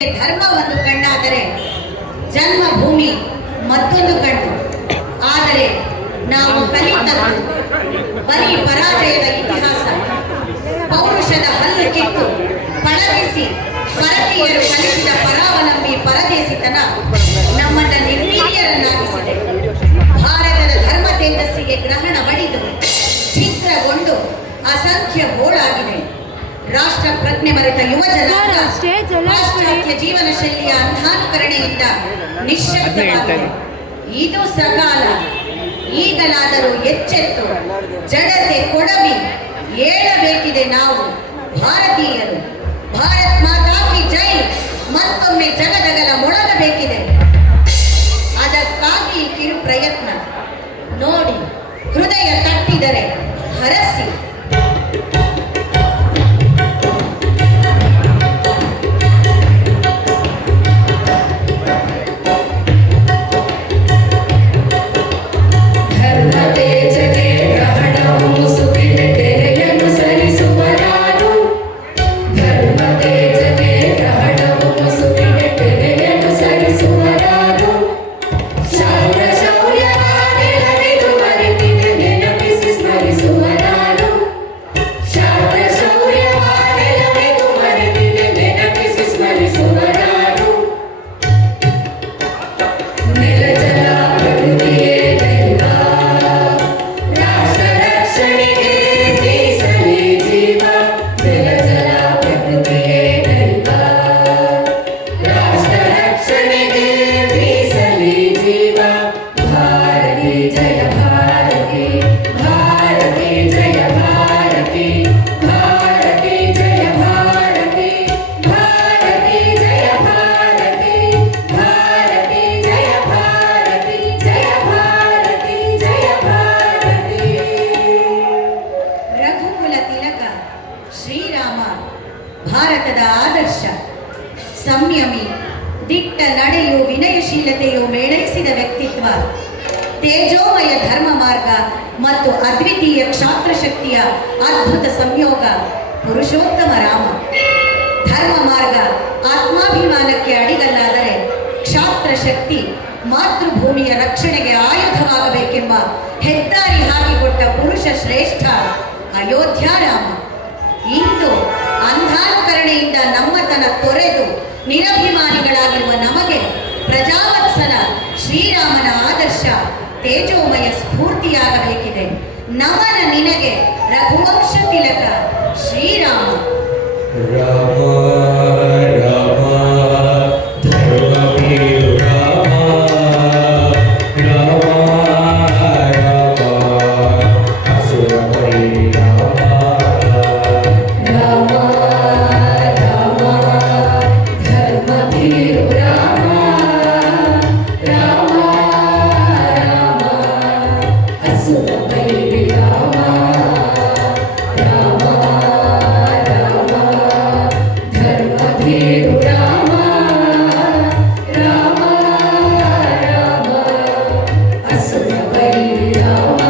ಧರ್ಮ ಒಂದು ಕಣ್ಣಾದರೆ ಜನ್ಮಭೂಮಿ ಮತ್ತೊಂದು ಕಣ್ಣು. ಆದರೆ ನಾವು ಕಲಿತದ್ದು ಬರೀ ಪರಾಜಯದ ಇತಿಹಾಸ. ಪೌರುಷದ ಹಲ್ಲು ಕಿತ್ತು ಪಳಗಿಸಿ ಪರಕೀಯರು ಕಲಿಸಿದ ಪರಾವಲಂಬಿ ಪರದೇಸಿತನ ನಮ್ಮನ್ನ ನಿರ್ವೀರ್ಯರನ್ನಾಗಿಸಿದೆ. ಭಾರತದ ಧರ್ಮ ತೇಜಸ್ಸಿಗೆ ಗ್ರಹಣ ಬಡಿದು ಛಿದ್ರಗೊಂಡು ಅಸಂಖ್ಯ ಗೋಳಾಗಿದೆ. ರಾಷ್ಟ್ರ ಪ್ರಜ್ಞೆ ಮರೆತ ಯುವ ಜನಾಂಗ ಪಾಶ್ಚಾತ್ಯ ಜೀವನ ಶೈಲಿಯ ಅಂಧಾನುಕರಣೆಯಿಂದ ನಿಶ್ಶಬ್ದವಾಗಿದೆ. ಇದು ಸಕಾಲ. ಈಗಲಾದರೂ ಎಚ್ಚೆತ್ತು ಜಡತೆ ಕೊಡವಿ ಏಳಬೇಕಿದೆ. ನಾವು ಭಾರತೀಯರು. ಭಾರತ್ ಮಾತಾ ಕಿ ಜೈ ಮತ್ತೊಮ್ಮೆ ಜಗದಗಲ ಮೊಳಗಬೇಕಿದೆ. ಅದಕ್ಕಾಗಿ ಕಿರು ಪ್ರಯತ್ನ ನೋಡಿ. ಹೃದಯ ತಟ್ಟಿದರೆ ಹರಸಿ. ಭಾರತದ ಆದರ್ಶ. ಸಂಯಮಿ, ದಿಟ್ಟ ನಡೆಯು ವಿನಯಶೀಲತೆಯು ಮೇಳೈಸಿದ ವ್ಯಕ್ತಿತ್ವ, ತೇಜೋಮಯ ಧರ್ಮ ಮಾರ್ಗ ಮತ್ತು ಅದ್ವಿತೀಯ ಕ್ಷಾತ್ರ ಶಕ್ತಿಯ ಅದ್ಭುತ ಸಂಯೋಗ ಪುರುಷೋತ್ತಮ ರಾಮ. ಧರ್ಮ ಮಾರ್ಗ ಆತ್ಮಾಭಿಮಾನಕ್ಕೆ ಅಡಿಗಲ್ಲಾದರೆ ಕ್ಷಾತ್ರ ಶಕ್ತಿ ಮಾತೃಭೂಮಿಯ ರಕ್ಷಣೆಗೆ ಆಯುಧವಾಗಬೇಕೆಂಬ ಹೆದ್ದಾರಿ ಹಾಕಿಕೊಟ್ಟ ಪುರುಷ ಶ್ರೇಷ್ಠ ಅಯೋಧ್ಯ ರಾಮ. ಇಂದು ಅಂಧಾನುಕರಣೆಯಿಂದ ನಮ್ಮತನ ತೊರೆದು ನಿರಭಿಮಾನಿಗಳಾಗಿರುವ ನಮಗೆ ಪ್ರಜಾವತ್ಸಲ ಶ್ರೀರಾಮನ ಆದರ್ಶ ತೇಜೋಮಯ ಸ್ಫೂರ್ತಿಯಾಗಬೇಕಿದೆ. ನಮನ ನಿನಗೆ ರಘುವಂಶ ತಿಲಕ ಶ್ರೀರಾಮ. ರಾಮ ರಾಮ ಧರ್ಮವೀರು ರಾಮ ರಾಮ ರಾಮ ಅಸುರವೈರಿ ರಾಮ ರಾಮ ರಾಮ ಧರ್ಮವೀರು ರಾಮ ರಾಮ ರಾಮ ಅಸುರವೈರಿ ರಾಮ ರಾಮ ರಾಮ ಧರ್ಮವೀರು ರಾಮ ರಾಮ ರಾಮ ಅಸುರವೈರಿ ರಾಮ.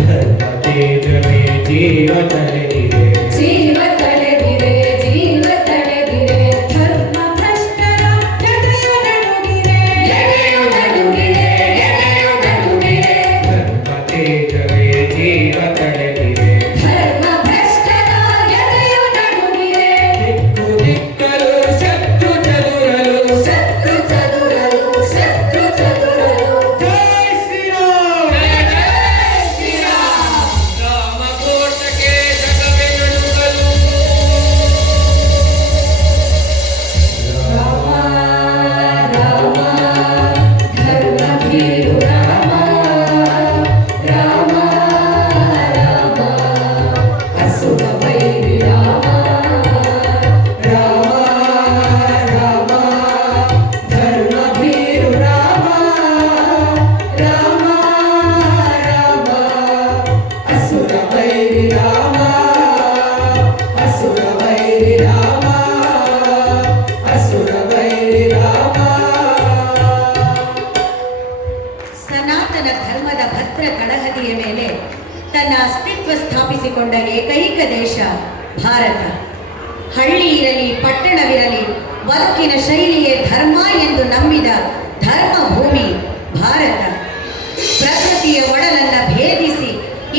ಧರ್ಮ ತೇಜವೇ ಜೀವ ತಳೆದಿರೆ ಜೀವ ತಳೆದಿರೆ ಜೀವ ತಳೆದಿರೆ ಧರ್ಮ ಭ್ರಷ್ಟರ ಎದೆಯು ನಡುಗಿದೆ ಎದೆಯು ನಡುಗಿದೆ ಎದೆಯು ನಡುಗಿದೆ. ಧರ್ಮ ತೇಜವೇ ಜೀವ ತಳೆದಿರೆ ಧರ್ಮ ಭ್ರಷ್ಟರ ಎದೆಯು ನಡುಗಿದೆ. ದಿಕ್ಕು ದಿಕ್ಕಲು ಶತ್ರು ಚದುರಲು ಶತ್ರು ಚದುರಲು ಶತ್ರು ಚದುರಲು. ಜೈ ಶ್ರೀರಾಮ್ ಜೈ ಶ್ರೀರಾಮ್. ರಾಮ ಘೋಷಕ್ಕೆ ಜಗವೇ ನಡುಗಲು. ರಾಮ ರಾಮ ಧರ್ಮವೀರು ರಾಮ ರಾಮ ರಾಮ ಅಸುರವೈರಿ ರಾಮ ರಾಮ ರಾಮ ಧರ್ಮವೀರು ರಾಮ ರಾಮ ರಾಮ ಅಸುರವೈರಿ ರಾಮ ಅಸುರವೈರಿ ರಾಮ ಅಸುರವೈರಿ ರಾಮ. ಸನಾತನ ಧರ್ಮದ ಭದ್ರ ತಳಹದಿಯ ಮೇಲೆ ತನ್ನ ಅಸ್ತಿತ್ವ ಸ್ಥಾಪಿಸಿಕೊಂಡ ಏಕೈಕ ದೇಶ ಭಾರತ. ಹಳ್ಳಿ ಇರಲಿ ಪಟ್ಟಣವಿರಲಿ ಬದುಕಿನ ಶೈಲಿಯೇ ಧರ್ಮ ಎಂದು ನಂಬಿದ ಧರ್ಮ ಭೂಮಿ ಭಾರತ. ಪ್ರಕೃತಿಯ ಒಡಲನ್ನು ಭೇದಿಸಿ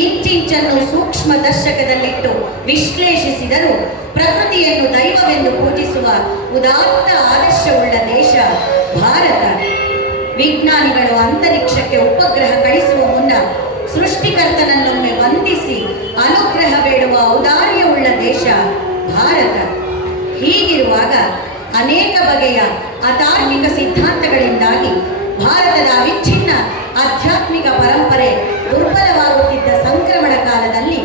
ಇಂಚಿಂಚನ್ನು ಸೂಕ್ಷ್ಮ ದರ್ಶಕದಲ್ಲಿಟ್ಟು ವಿಶ್ಲೇಷಿಸಿದರೂ ಪ್ರಕೃತಿಯನ್ನು ದೈವವೆಂದು ಪೂಜಿಸುವ ಉದಾತ್ತ ಆದರ್ಶವುಳ್ಳ ದೇಶ ಭಾರತ. ವಿಜ್ಞಾನಿಗಳು ಅಂತರಿಕ್ಷಕ್ಕೆ ಉಪಗ್ರಹ ಕಳಿಸುವ ಮುನ್ನ ಸೃಷ್ಟಿಕರ್ತನನ್ನೊಮ್ಮೆ ವಂದಿಸಿ ಅನುಗ್ರಹ ಬೇಡುವ ಔದಾರ್ಯವುಳ್ಳ ದೇಶ ಭಾರತ. ಹೀಗಿರುವಾಗ ಅನೇಕ ಬಗೆಯ ಅತಾರ್ಕಿಕ ಸಿದ್ಧಾಂತಗಳಿಂದಾಗಿ ಭಾರತದ ಅವಿಚ್ಛಿನ್ನ ಆಧ್ಯಾತ್ಮಿಕ ಪರಂಪರೆ ದುರ್ಬಲವಾಗುತ್ತಿದ್ದ ಸಂಕ್ರಮಣ ಕಾಲದಲ್ಲಿ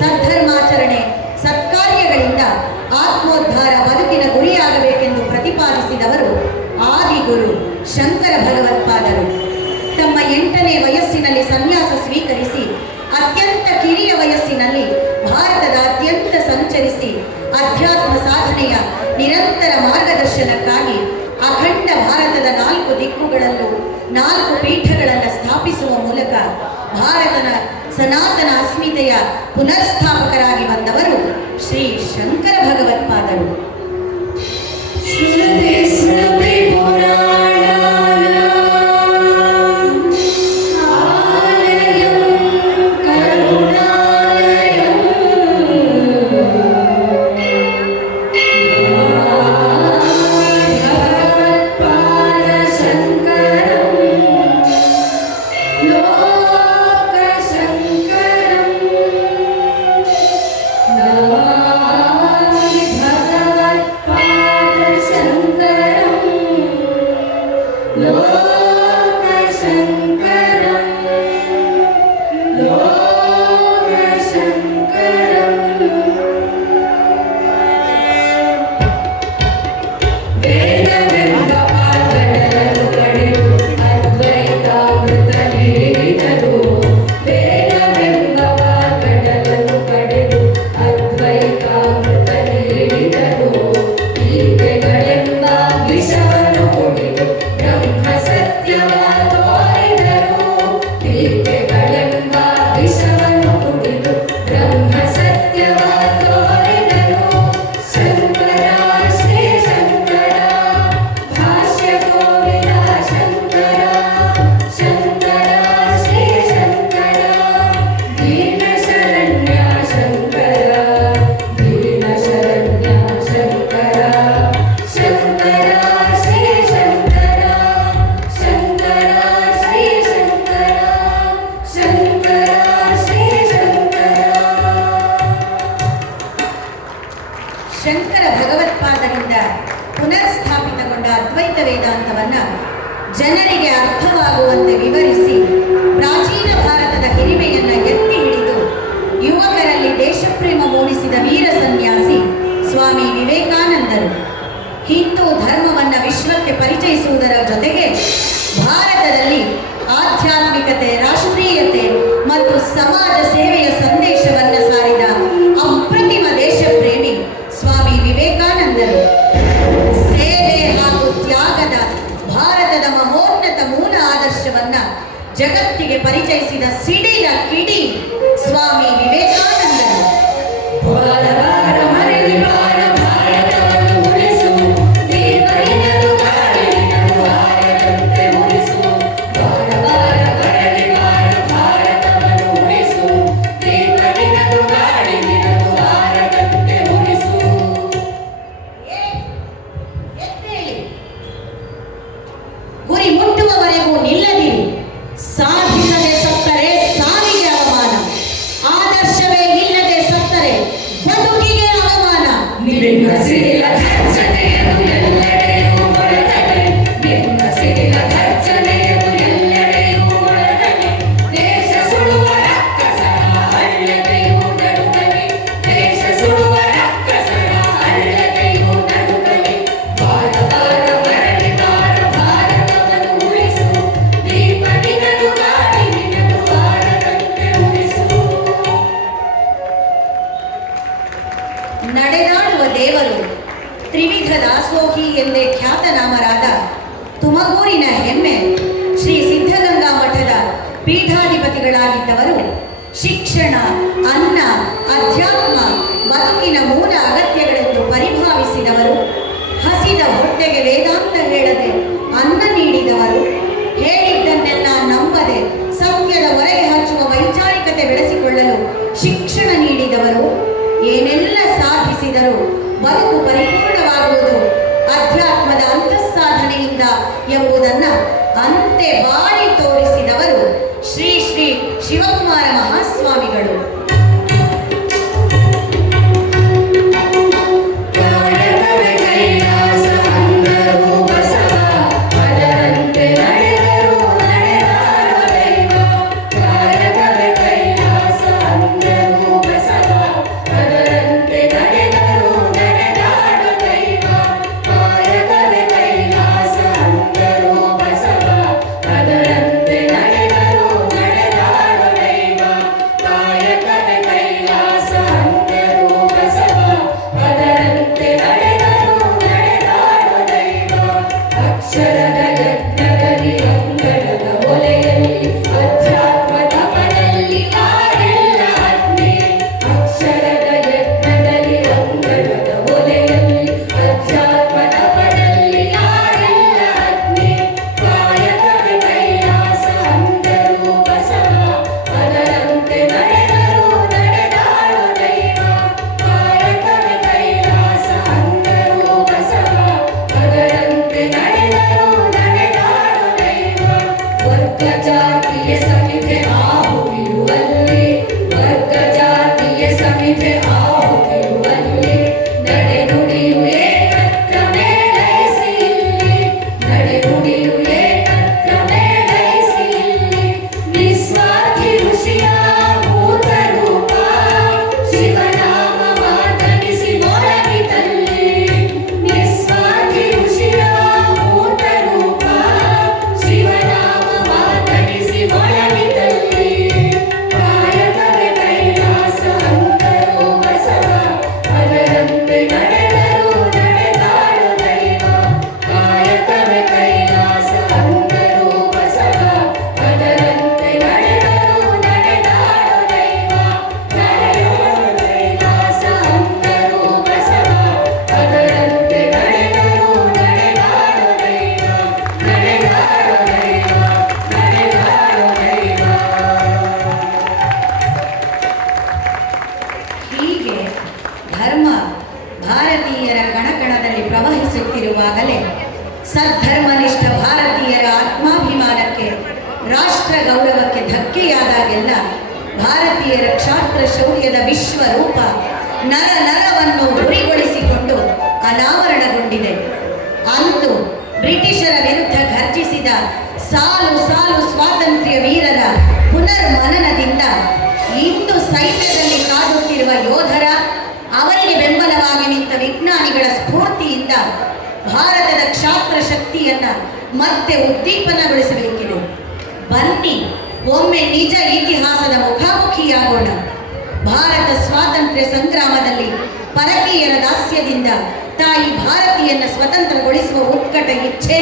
ಸದ್ಧರ್ಮಾಚರಣೆ ಸತ್ಕಾರ್ಯಗಳಿಂದ ಆತ್ಮೋದ್ಧಾರ ಬದುಕಿನ ಗುರಿಯಾಗಬೇಕೆಂದು ಪ್ರತಿಪಾದಿಸಿದವರು ಆದಿಗುರು ಶಂಕರ ಭಗವತ್ಪಾದರು. ತಮ್ಮ 8ನೇ ವಯಸ್ಸಿನಲ್ಲಿ ಸನ್ಯಾಸ ಸ್ವೀಕರಿಸಿ ಅತ್ಯಂತ ಕಿರಿಯ ವಯಸ್ಸಿನಲ್ಲಿ ಭಾರತದಾದ್ಯಂತ ಸಂಚರಿಸಿ ಅಧ್ಯಾತ್ಮ ಸಾಧನೆಯ ನಿರಂತರ ಮಾರ್ಗದರ್ಶನಕ್ಕಾಗಿ ಅಖಂಡ ಭಾರತದ 4 ದಿಕ್ಕುಗಳಲ್ಲೂ 4 ಪೀಠಗಳನ್ನು ಸ್ಥಾಪಿಸುವ ಮೂಲಕ ಭಾರತದ ಸನಾತನ ಅಸ್ಮಿತೆಯ ಪುನರ್ಸ್ಥಾಪಕರಾಗಿ ಬಂದವರು ಶ್ರೀ ಶಂಕರ ಭಗವತ್ಪಾದರು. ಶ್ರುತಿ ಸ್ಮೃತಿ ಶಂಕರ ಭಗವತ್ಪಾದರಿಂದ ಪುನರ್ಸ್ಥಾಪಿತಗೊಂಡ ಅದ್ವೈತ ವೇದಾಂತವನ್ನು ಜನರಿಗೆ ಅರ್ಥವಾಗುವಂತೆ ವಿವರಿಸಿ ಪ್ರಾಚೀನ ಭಾರತದ ಹಿರಿಮೆಯನ್ನು ಎತ್ತಿ ಹಿಡಿದು ಯುವಕರಲ್ಲಿ ದೇಶಪ್ರೇಮ ಮೂಡಿಸಿದ ವೀರ ಸನ್ಯಾಸಿ ಸ್ವಾಮಿ ವಿವೇಕಾನಂದರು. ಹಿಂದೂ ಧರ್ಮವನ್ನು ವಿಶ್ವಕ್ಕೆ ಪರಿಚಯಿಸುವುದರ ಜೊತೆಗೆ ಭಾರತದಲ್ಲಿ ಆಧ್ಯಾತ್ಮಿಕತೆ, ರಾಷ್ಟ್ರೀಯತೆ ಮತ್ತು ಸಮಾಜ ಸೇವೆಯ ಸಂದೇಶವನ್ನು ಸಾರಿದ ಅಪ್ರತಿಮ ದೇಶಪ್ರೇಮಿ ಸ್ವಾಮಿ ವಿವೇಕಾನಂದರು. ಸೇವೆ ಹಾಗೂ ತ್ಯಾಗದ ಭಾರತದ ಮಹೋನ್ನತ ಮೂಲ ಆದರ್ಶವನ್ನ ಜಗತ್ತಿಗೆ ಪರಿಚಯಿಸಿದ ಸಿಡಿಲ ಕಿಡಿ ಸ್ವಾಮಿ ವಿವೇಕಾನಂದರು. ಗುರಿ ಮುಟ್ಟುವವರೆಗೂ ನಿಲ್ಲದಿರಿ. ಸಾಧಿಸದೆ ಸತ್ತರೆ ಸಾವಿಗೆ ಅವಮಾನ. ಆದರ್ಶವೇ ಇಲ್ಲದೆ ಸತ್ತರೆ ಬದುಕಿಗೆ ಅವಮಾನ. ನಡೆದಾಡುವ ದೇವರು, ತ್ರಿವಿಧ ದಾಸೋಹಿ ಎಂದೇ ಖ್ಯಾತನಾಮರಾದ ತುಮಕೂರಿನ ಹೆಮ್ಮೆ ಶ್ರೀ ಸಿದ್ಧಗಂಗಾ ಮಠದ ಪೀಠಾಧಿಪತಿಗಳಾಗಿದ್ದವರು ಶಿಕ್ಷಣ, ಅನ್ನ, ಅಧ್ಯಾತ್ಮ ಬದುಕಿನ ಮೂಲ ಅಗತ್ಯಗಳೆಂದು ಪರಿಭಾವಿಸಿದವರು. ಹಸಿದ ಹೊಟ್ಟೆಗೆ ವೇದಾಂತ ಹೇಳದೆ ಅನ್ನ ನೀಡಿದವರು, ಹೇಳಿದ್ದನ್ನೆಲ್ಲ ನಂಬದೆ ಸತ್ಯದ ಹೊರಗೆ ಹಚ್ಚುವ ವೈಚಾರಿಕತೆ ಬೆಳೆಸಿಕೊಳ್ಳಲು ಶಿಕ್ಷಣ ನೀಡಿದವರು, ಏನೆಲ್ಲ ಸಾಧಿಸಿದರೂ ಬದುಕು ಪರಿಪೂರ್ಣವಾಗುವುದು ಅಧ್ಯಾತ್ಮದ ಅಂತಃಸಾಧನೆಯಿಂದ ಎಂಬುದನ್ನು ಅಂತೆ ಬಾಳಿ ತೋರಿಸಿದವರು ಶ್ರೀ ಶ್ರೀ ಶಿವಕುಮಾರ ಮಹಾಸ್ವಾಮಿಗಳು. ಪ್ರವಹಿಸುತ್ತಿರುವಾಗಲೇ ಸದ್ಧರ್ಮನಿಷ್ಠ ಭಾರತೀಯರ ಆತ್ಮಾಭಿಮಾನಕ್ಕೆ, ರಾಷ್ಟ್ರ ಗೌರವಕ್ಕೆ ಧಕ್ಕೆಯಾದಾಗೆಲ್ಲ ಭಾರತೀಯರ ಕ್ಷಾತ್ರ ಶೌರ್ಯದ ವಿಶ್ವರೂಪ ನರ ನರವನ್ನು ಹುರಿಗೊಳಿಸಿಕೊಂಡು ಅನಾವರಣಗೊಂಡಿದೆ. ಅಂದು ಬ್ರಿಟಿಷರ ವಿರುದ್ಧ ಘರ್ಜಿಸಿದ ಸಾಲು ಸಾಲು ಸ್ವಾತಂತ್ರ್ಯ ವೀರರ ಪುನರ್ಮನನದಿಂದ ಇಂದು ಸೈನ್ಯದಲ್ಲಿ ಕಾದುತ್ತಿರುವ ಯೋಧರ, ಅವರಿಗೆ ಬೆಂಬಲವಾಗಿ ನಿಂತ ವಿಜ್ಞಾನಿಗಳ ಸ್ಫೂರ್ತಿಯಿಂದ ಭಾರತದ ಕ್ಷಾತ್ರ ಶಕ್ತಿಯನ್ನ ಮತ್ತೆ ಉದ್ದೀಪನಗೊಳಿಸಬೇಕಿದೆ. ಬನ್ನಿ ಒಮ್ಮೆ ನಿಜ ಇತಿಹಾಸದ ಮುಖಾಮುಖಿಯಾಗೋಣ. ಭಾರತ ಸ್ವಾತಂತ್ರ್ಯ ಸಂಗ್ರಾಮದಲ್ಲಿ ಪರಕೀಯರ ದಾಸ್ಯದಿಂದ ತಾಯಿ ಭಾರತೀಯನ್ನ ಸ್ವತಂತ್ರಗೊಳಿಸುವ ಉತ್ಕಟ ಇಚ್ಛೆ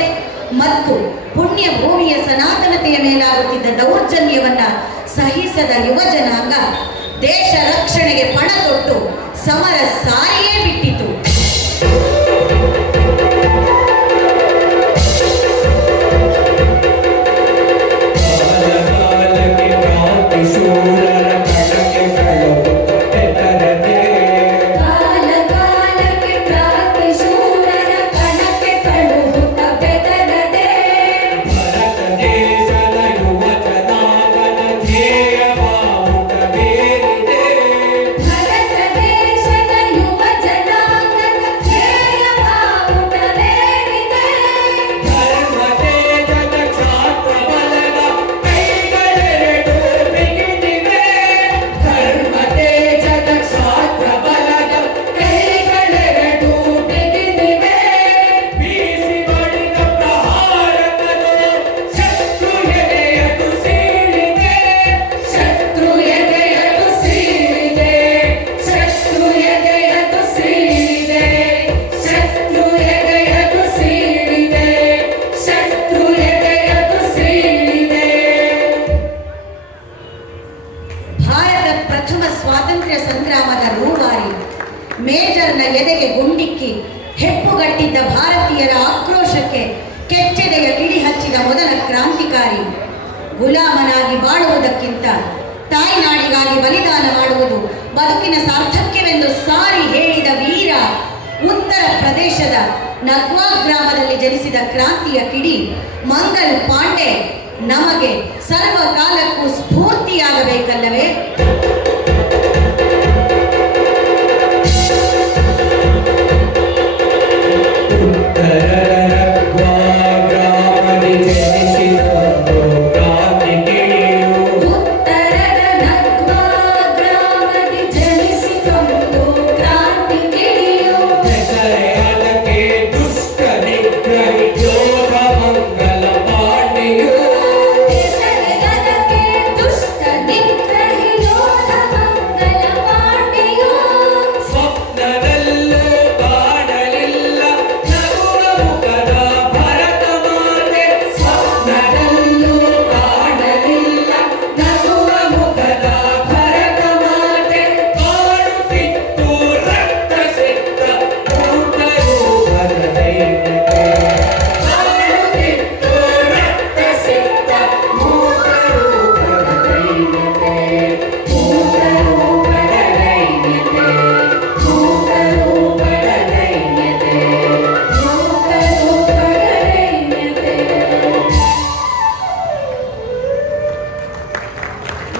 ಮತ್ತು ಪುಣ್ಯ ಭೂಮಿಯ ಸನಾತನತೆಯ ಮೇಲಾಗುತ್ತಿದ್ದ ದೌರ್ಜನ್ಯವನ್ನ ಸಹಿಸದ ಯುವ ಜನಾಂಗ ದೇಶ ರಕ್ಷಣೆಗೆ ಪಣ ತೊಟ್ಟು ಸಮರ ಸಾರಿಯೇ ಬಿಟ್ಟಿತು. ಭರತ ದೇಶದ ಯುವ ಜನ ಗುಲಾಮನಾಗಿ ಬಾಳುವುದಕ್ಕಿಂತ ತಾಯ್ನಾಡಿಗಾಗಿ ಬಲಿದಾನ ಮಾಡುವುದು ಬದುಕಿನ ಸಾರ್ಥಕ್ಯವೆಂದು ಸಾರಿ ಹೇಳಿದ ವೀರ ಉತ್ತರ ಪ್ರದೇಶದ ನಗ್ವಾ ಗ್ರಾಮದಲ್ಲಿ ಜನಿಸಿದ ಕ್ರಾಂತಿಯ ಕಿಡಿ ಮಂಗಲ್ ಪಾಂಡೆ ನಮಗೆ ಸರ್ವಕಾಲಕ್ಕೂ ಸ್ಫೂರ್ತಿಯಾಗಬೇಕಲ್ಲವೇ?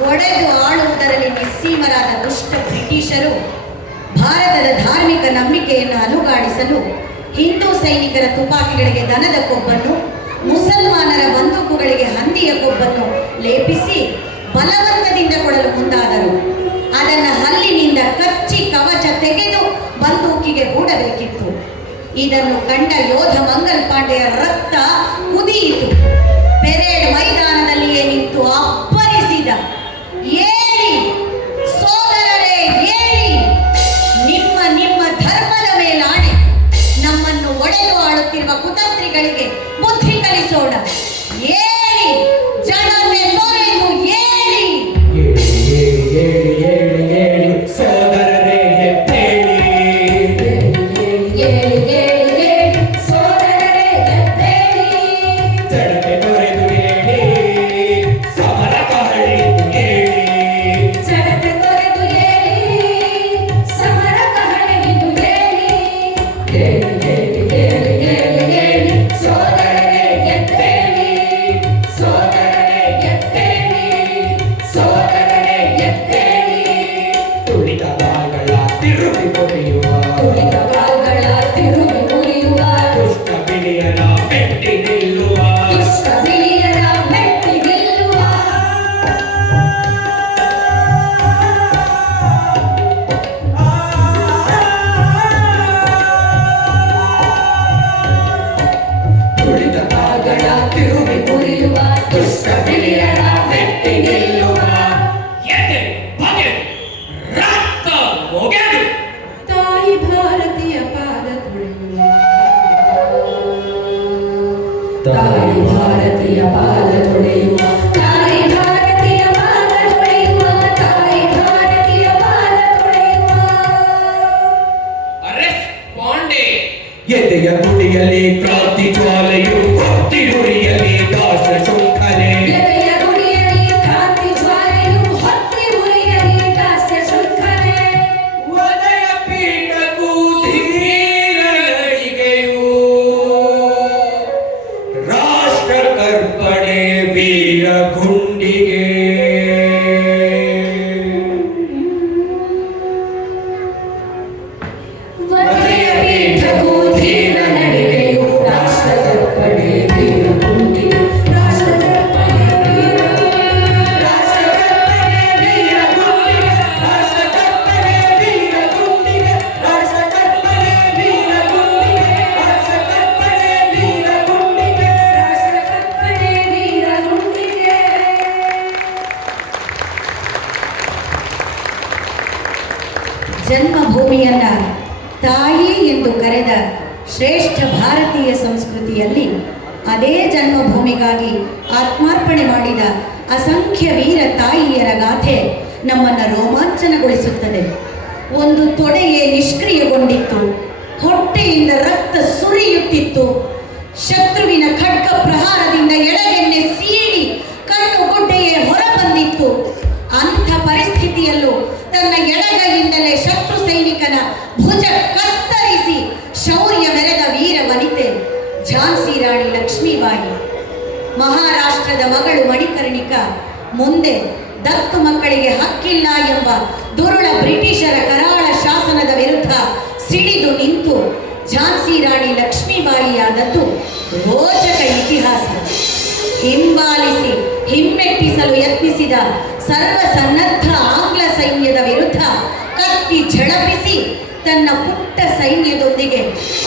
ಒಡೆದು ಆಳುವುದರಲ್ಲಿ ನಿಸ್ಸೀಮರಾದ ದುಷ್ಟ ಬ್ರಿಟಿಷರು ಭಾರತದ ಧಾರ್ಮಿಕ ನಂಬಿಕೆಯನ್ನು ಅಲುಗಾಡಿಸಲು ಹಿಂದೂ ಸೈನಿಕರ ತುಪಾಕಿಗಳಿಗೆ ದನದ ಕೊಬ್ಬನ್ನು, ಮುಸಲ್ಮಾನರ ಬಂದೂಕುಗಳಿಗೆ ಹಂದಿಯ ಕೊಬ್ಬನ್ನು ಲೇಪಿಸಿ ಬಲವಂತದಿಂದ ಕೊಡಲು ಮುಂದಾದರು. ಅದನ್ನು ಹಲ್ಲಿನಿಂದ ಕಚ್ಚಿ ಕವಚ ತೆಗೆದು ಬಂದೂಕಿಗೆ ಹೂಡಬೇಕಿತ್ತು. ಇದನ್ನು ಕಂಡ ಯೋಧ ಮಂಗಲ್ ಪಾಂಡೆಯ ರಕ್ತ ಕುದಿಯಿತು. ಪೆರೇಡ್ ಮೈದಾನದಲ್ಲಿಯೇ ನಿಂತು ಅಪ್ಪರಿಸಿದ, ಏಳಿ ಸೋದರರೇ ಏಳಿ, ನಿಮ್ಮ ನಿಮ್ಮ ಧರ್ಮದ ಮೇಲಾಣೆ, ನಮ್ಮನ್ನು ಒಡೆದು ಆಳುತ್ತಿರುವ ಕುತಂತ್ರಿಗಳಿಗೆ ಬುದ್ಧಿ ಕಲಿಸೋಣ. ಏಳಿ, ಜನತೆ ತೊರೆದು ಏಳಿ. ಸೋದರರೇ ಎದ್ದೇಳಿ, ಸೋದರರೇ ಎದ್ದೇಳಿ, ಜಡತೆ ತೊರೆದು ಏಳಿ, ಸಮರ ಕಹಳೆದು ಏಳಿ, ಜಡತೆ ತೊರೆದು ಏಳಿ, ಸಮರ ಕಹಳೆದು ಏಳಿ. ಸೋದರರೇ ಎದ್ದೇಳಿ, ಸೋದರರೇ ಎದ್ದೇಳಿ, ಸೋದರರೇ ಎದ್ದೇಳಿ. ತುಳಿದ ಬಾಗಳ ತಿರುಗಿ ಕೊರೆಯುವ, ತುಳಿದ ಕಾಲ್ಗಳ ತಿರುಗಿ ಮುರಿಯುವ, ದುಷ್ಟ ಬಿಳಿಯರ ಮೆಟ್ಟಿ ನಿಲ್ಲುವ, ದುಷ್ಟ ಬಿಳಿಯರ ಮೆಟ್ಟಿ ನಿಲ್ಲುವ. ತುಳಿದ ಬಾಗಳ ತಿರುಗಿ ಮುರಿಯುವ, ದುಷ್ಟ ಬಿಳಿಯರ ಮೆಟ್ಟಿ ನಿಲ್ಲುವ. ಎದೆ ಬಗೆ ರಕ್ತ ಒಗೆದು ತಾಯಿ ಭಾರತೀಯ ಪಾದ ತುಳಿಯುವ, ತಾಯಿ ಭಾರತೀಯ ಪಾದ ತೊಳೆಯುವ, ತಾಯಿ ಭಾರತೀಯ ಪಾದ ತೊಳೆಯುವ, ತಾಯಿ ಭಾರತೀಯ ಪಾದ ತೊಳೆಯುವ. ಅರೆಸ್ಟ್ ಪಾಂಡೆ. ಎದೆಯ ತುಡಿಯಲಿ ಕ್ರಾಂತಿ ಜ್ವಾಲೆಯು, ಹೊತ್ತಿ ಉರಿಯಲಿ ದಾಸ ಶೃಂಖಲೆ. ಎದೆಯ ಗುಡಿಯಲಿ ಕ್ರಾಂತಿ ಜ್ವಾಲೆಯು, ಹೊತ್ತಿ ಉರಿಯಲಿ ದಾಸ್ಯ ಶೃಂಖಲೆ. ವದಯ ಪೀಠಕ್ಕೂ ಧೀರಗಳಿಗೆಯೂ, ರಾಷ್ಟ್ರ ಕರ್ಪಣೆ ವೀರ ಗುಂಡಿಗೆ. ವದೆಯ ಪೀಠಕ್ಕೂ ಧೀರ ನಡಿಗೆಯು, ರಾಷ್ಟ್ರ ಕರ್ಪಣೆ ವೀರ ಗುಂಡಿಗೆ. ರಾಷ್ಟ್ರ ಕರ್ಪಣೆ ವೀರ ಗುಂಡಿಗೆ, ರಾಷ್ಟ್ರ ಕರ್ಪಣೆ ವೀರ ಗುಂಡಿಗೆ, ರಾಷ್ಟ್ರ ಕರ್ಪಣೆ ವೀರ ಗುಂಡಿಗೆ, ರಾಷ್ಟ್ರ ಕರ್ಪಣೆ ವೀರ ಗುಂಡಿಗೆ, ರಾಷ್ಟ್ರ ಕರ್ಪಣೆ ವೀರ ಗುಂಡಿಗೆ. ರಾಷ್ಟ್ರ ಕರ್ಪಣೆ ವೀರ ಗುಂಡಿಗೆ. ಜನ್ಮಭೂಮಿಯನ್ನ ತಾಯಿ ಎಂದು ಕರೆದ ಶ್ರೇಷ್ಠ ಭಾರತೀಯ ಸಂಸ್ಕೃತಿಯಲ್ಲಿ ಅದೇ ಜನ್ಮಭೂಮಿಗಾಗಿ ಆತ್ಮಾರ್ಪಣೆ ಮಾಡಿದ ಅಸಂಖ್ಯ ವೀರ ತಾಯಿಯರ ಗಾಥೆ ನಮ್ಮನ್ನು ರೋಮಾಂಚನಗೊಳಿಸುತ್ತದೆ. ಒಂದು ತೊಡೆಯೇ ನಿಷ್ಕ್ರಿಯಗೊಂಡಿತ್ತು, ಹೊಟ್ಟೆಯಿಂದ ರಕ್ತ ಸುರಿಯುತ್ತಿತ್ತು. ಶತ್ರುವಿನ ಖಡ್ಗ ಪ್ರಹಾರದಿಂದ ಎಡಗೆನ್ನೆ ಸೀಳಿ ಕಣ್ಣು ಲಕ್ಷ್ಮೀಬಾಯಿ. ಮಹಾರಾಷ್ಟ್ರದ ಮಗಳು ಮಣಿಕರ್ಣಿಕಾ ಮುಂದೆ ದತ್ತು ಮಕ್ಕಳಿಗೆ ಹಕ್ಕಿಲ್ಲ ಎಂಬ ದುರುಳ ಬ್ರಿಟಿಷರ ಕರಾಳ ಶಾಸನದ ವಿರುದ್ಧ ಸಿಡಿದು ನಿಂತು ಝಾನ್ಸಿ ರಾಣಿ ಲಕ್ಷ್ಮೀಬಾಯಿಯಾದದ್ದು ರೋಚಕ ಇತಿಹಾಸ. ಹಿಂಬಾಲಿಸಿ ಹಿಮ್ಮೆಟ್ಟಿಸಲು ಯತ್ನಿಸಿದ ಸರ್ವಸನ್ನದ್ಧ ಆಂಗ್ಲ ಸೈನ್ಯದ ವಿರುದ್ಧ ಕತ್ತಿ ಝಳಪಿಸಿ ತನ್ನ ಪುಟ್ಟ ಸೈನ್ಯದೊಂದಿಗೆ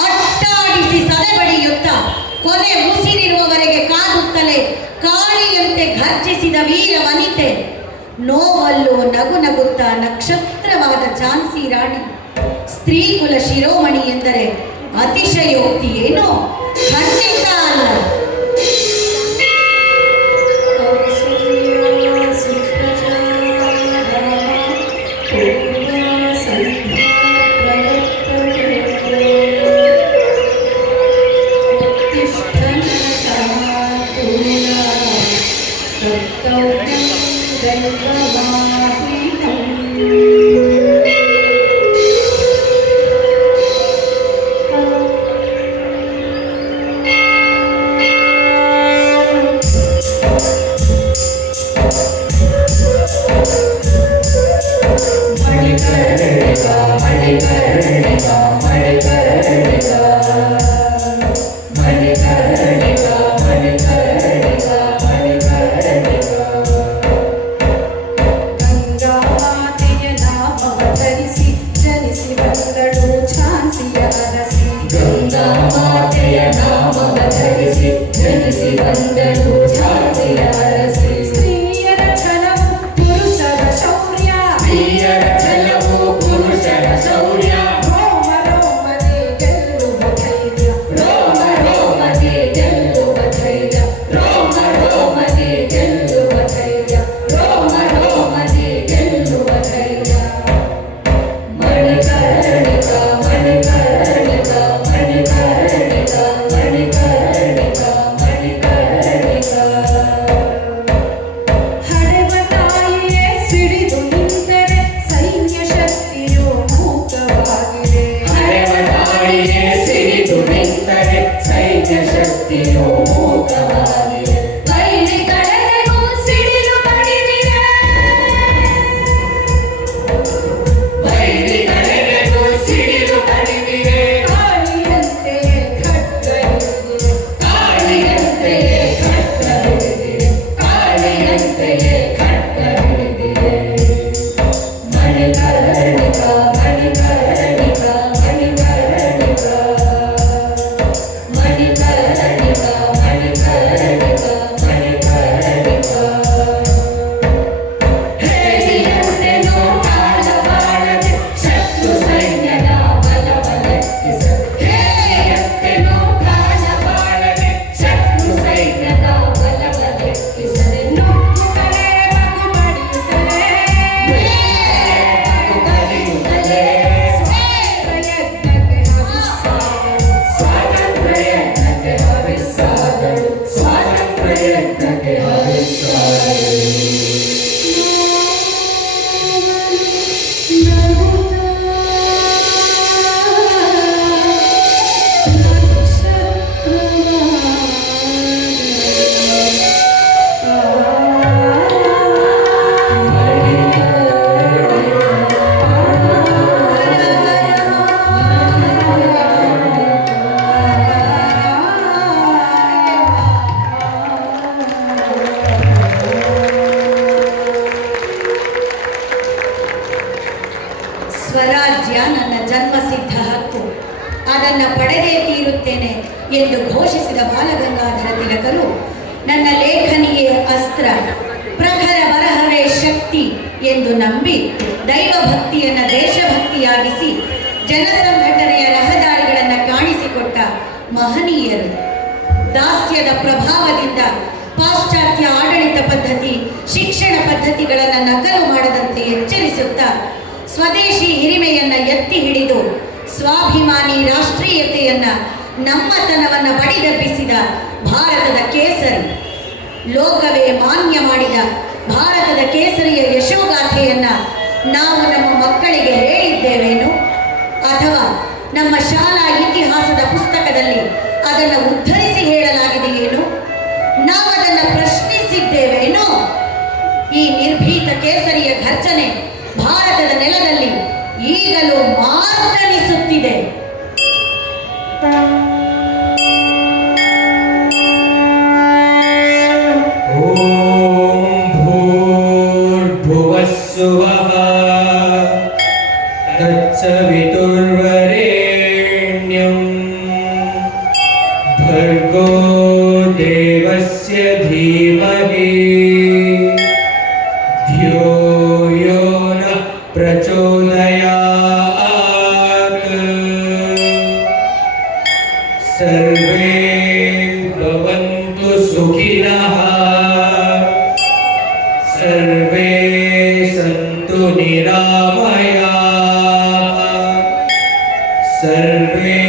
ಅಟ್ಟಾಡಿಸಿ ಸದೆಬಡಿಯುತ್ತಾ ಕೊನೆ ಉಸಿರಿರುವವರೆಗೆ ಕಾದುತ್ತಲೇ ಕಾಳಿಯಂತೆ ಘರ್ಜಿಸಿದ ವೀರ ವನಿತೆ, ನೋವಲ್ಲೂ ನಗು ನಗುತ್ತಾ ನಕ್ಷತ್ರವಾದ ಝಾನ್ಸಿ ರಾಣಿ. ಸ್ತ್ರೀಕುಲ ಶಿರೋಮಣಿ ಎಂದರೆ ಅತಿಶಯೋಕ್ತಿ ಏನೋ? ಖಂಡಿತ ಅಲ್ಲ. ಸ್ವರಾಜ್ಯ ನನ್ನ ಜನ್ಮಸಿದ್ಧ ಹಕ್ಕು, ಅದನ್ನು ಪಡೆದೇ ತೀರುತ್ತೇನೆ ಎಂದು ಘೋಷಿಸಿದ ಬಾಲಗಂಗಾಧರ ತಿಲಕರು ನನ್ನ ಲೇಖನಿಯೇ ಅಸ್ತ್ರ, ಪ್ರಖರ ಬರಹವೇ ಶಕ್ತಿ ಎಂದು ನಂಬಿ ದೈವಭಕ್ತಿಯನ್ನು ದೇಶಭಕ್ತಿಯಾಗಿಸಿ ಜನಸಂಘಟನೆಯ ರಹದಾರಿಗಳನ್ನು ಕಾಣಿಸಿಕೊಟ್ಟ ಮಹನೀಯರು. ದಾಸ್ಯದ ಪ್ರಭಾವದಿಂದ ಪಾಶ್ಚಾತ್ಯ ಆಡಳಿತ ಪದ್ಧತಿ, ಶಿಕ್ಷಣ ಪದ್ಧತಿಗಳನ್ನು ನಕಲು ಮಾಡದಂತೆ ಎಚ್ಚರಿಸುತ್ತಾ ಸ್ವದೇಶಿ ಹಿರಿಮೆಯನ್ನು ಎತ್ತಿ ಹಿಡಿದು ಸ್ವಾಭಿಮಾನಿ ರಾಷ್ಟ್ರೀಯತೆಯನ್ನು, ನಮ್ಮತನವನ್ನು ಬಡಿದೆಬ್ಬಿಸಿದ ಭಾರತದ ಕೇಸರಿ, ಲೋಕವೇ ಮಾನ್ಯ ಮಾಡಿದ ಭಾರತದ ಕೇಸರಿಯ ಯಶೋಗಾಥೆಯನ್ನು ನಾವು ನಮ್ಮ ಮಕ್ಕಳಿಗೆ ಹೇಳಿದ್ದೇವೇನು? ಅಥವಾ ನಮ್ಮ ಶಾಲಾ ಇತಿಹಾಸದ ಪುಸ್ತಕದಲ್ಲಿ ಅದನ್ನು ಉದ್ಧರಿಸಿ ಹೇಳಲಾಗಿದೆಯೇನು? ನಾವು ಅದನ್ನು ಪ್ರಶ್ನಿಸಿದ್ದೇವೇನೋ? ಈ ನಿರ್ಭೀತ ಕೇಸರಿಯ ಘರ್ಜನೆ ಭಾರತದ ನೆಲದಲ್ಲಿ ಈಗಲೂ ಮಾರ್ದನಿಸುತ್ತಿದೆ. ಓಂ ಭೂರ್ಭುವಸ್ಸುವಃ ತತ್ಸವಿತುರ್ವರೆಣ್ಯಂ ಭರ್ಗೋ ದೇವಸ್ಯ ಧೀಮಹಿ ಧಿಯೋ ಯೋ ನಃ ಪ್ರಚೋದಯಾತ್. ಸರ್ವೇ ಭವಂತು ಸುಖಿನಃ ಸರ್ವೇ ಸಂತು ನಿರಾಮಯಾಃ ಸರ್ವೇ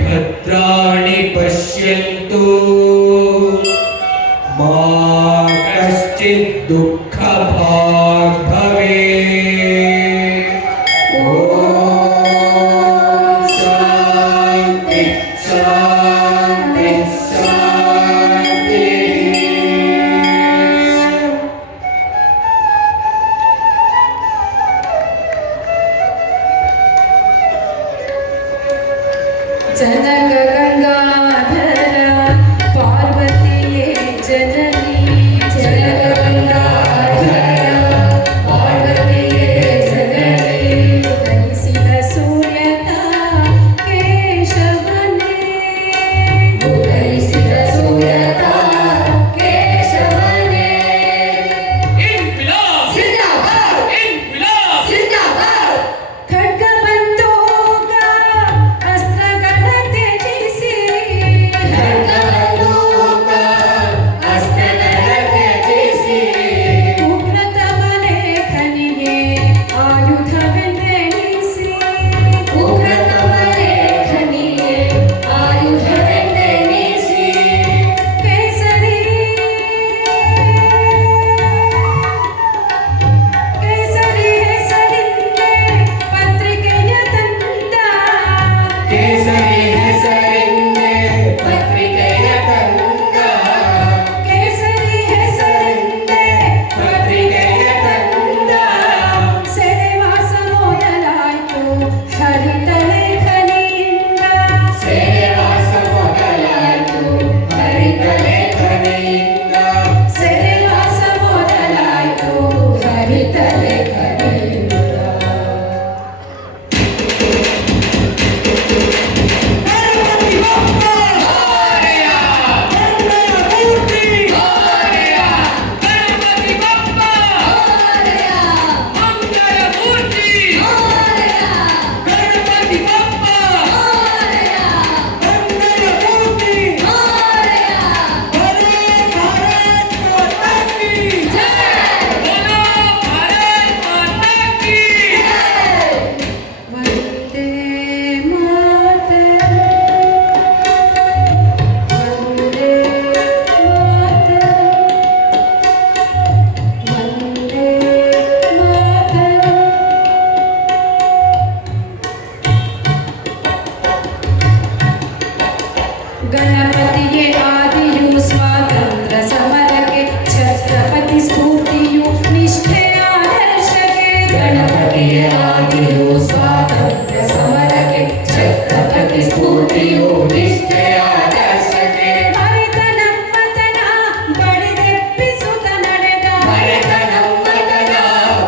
ಭದ್ರಾಣಿ ಪಶ್ಯಂತು ಮಾ ಕಶ್ಚಿತ್ ದುಃಖ ಭಾಗ್ ಭವೇತ್. ಓಂ ಶಾಂತಿ ಶಾಂತಿ ಶಾಂತಿ. ಜನಕ ಗಂಗಾಧರ ಪಾರ್ವತಿಯೇ ಜನನಿ, ಜನಕ ಗಂಗಾಧರ ಪಾರ್ವತಿಯೇ ಜನನಿ, ಉದಯಿಸಿದ ಸೂರ್ಯನ ಕೇಶವನೇ, ಉದಯಿಸಿದ ಸೂರ್ಯನ ಕೇಶವನೇ. ಇನ್ಕ್ವಿಲಾಬ್ ಜಿಂದಾಬಾದ್, ಇನ್ಕ್ವಿಲಾಬ್ ಜಿಂದಾಬಾದ್. ಖಡ್ಗ ಬಂದೂಕ ಅಸ್ತ್ರಗಳ ತ್ಯಜಿಸಿ, ಖಡ್ಗ ಬಂದೂಕ ಅಸ್ತ್ರಗಳ ತ್ಯಜಿಸಿ, ಉಗ್ರತಮ ಲೇಖನಿಗೆ ಆಯುಧವೆಂದೆಣಿಸಿ, ಉಗ್ರತಮ ಲೇಖನಿಗೆ ಆಯುಧವೆಂದೆಣಿಸಿ, ಕೇಸರಿ ಕೇಸರಿ ಹೆಸರಿಂದೆ ಪತ್ರಿಕೆಯ ತಂದ, ಕೇಸರಿ ಹೆಸರಿಂದೆ ಪತ್ರಿಕೆಯ ತಂದ, ಕೇಸರಿ ಹೆಸರಿಂದೆ ಪತ್ರಿಕೆಯ ತಂದ. ಸೆರೆವಾಸ ಮೊದಲಾಯ್ತು ಹರಿತ ಲೇಖನಿಯಿಂದ, ಸೆರೆವಾಸ ಮೊದಲಾಯ್ತು ಹರಿತ ಲೇಖನಿಯಿಂದ. ಸೆರೆವಾಸ ಮೊದಲಾಯ್ತು ಹರಿತ ಲೇಖನಿಯಿಂದ. ಗಣಪತಿ ಬಪ್ಪ ಮೋರೆಯ, ಮಂಗಳ ಮೂರ್ತಿ ಮೋರೆಯ, ಗಣಪತಿ ಬಪ್ಪ ಮೋರೆಯ, ಮಂಗಳ ಮೂರ್ತಿ ಮೋರೆಯ, ಗಣಪತಿ ಬಪ್ಪ ಮೋರೆಯ, ಮಂಗಳ ಮೂರ್ತಿ. ಮೋರೆಯ. बोलो भारत माता की ಜೈ! बोलो भारत माता की ವಂದೇ ಮಾತರಂ, ವಂದೇ ಮಾತರಂ, ವಂದೇ ಮಾತರಂ. ಗಣಪತಿಯೇ ಆದಿಯು ಸ್ವಾತಂತ್ರ್ಯ ಸಮರಕ್ಕೆ, ಛತ್ರಪತಿ ಸ್ಫೂರ್ತಿಯು ನಿಷ್ಠೆಯ ಆದರ್ಶಕ್ಕೆ. ಗಣಪತಿಯೇ ಆದಿಯು ಸ್ವಾತಂತ್ರ್ಯ ಸಮರಕ್ಕೆ, ಛತ್ರಪತಿ ಸ್ಫೂರ್ತಿಯು ನಿಷ್ಠೆಯ ಆದರ್ಶಕ್ಕೆ. ಹರಿತ ನಮ್ಮತನ ಬಡಿದೆಬ್ಬಿಸುತ್ತ ನಡೆದ, ಹರಿತ ನಮ್ಮತನ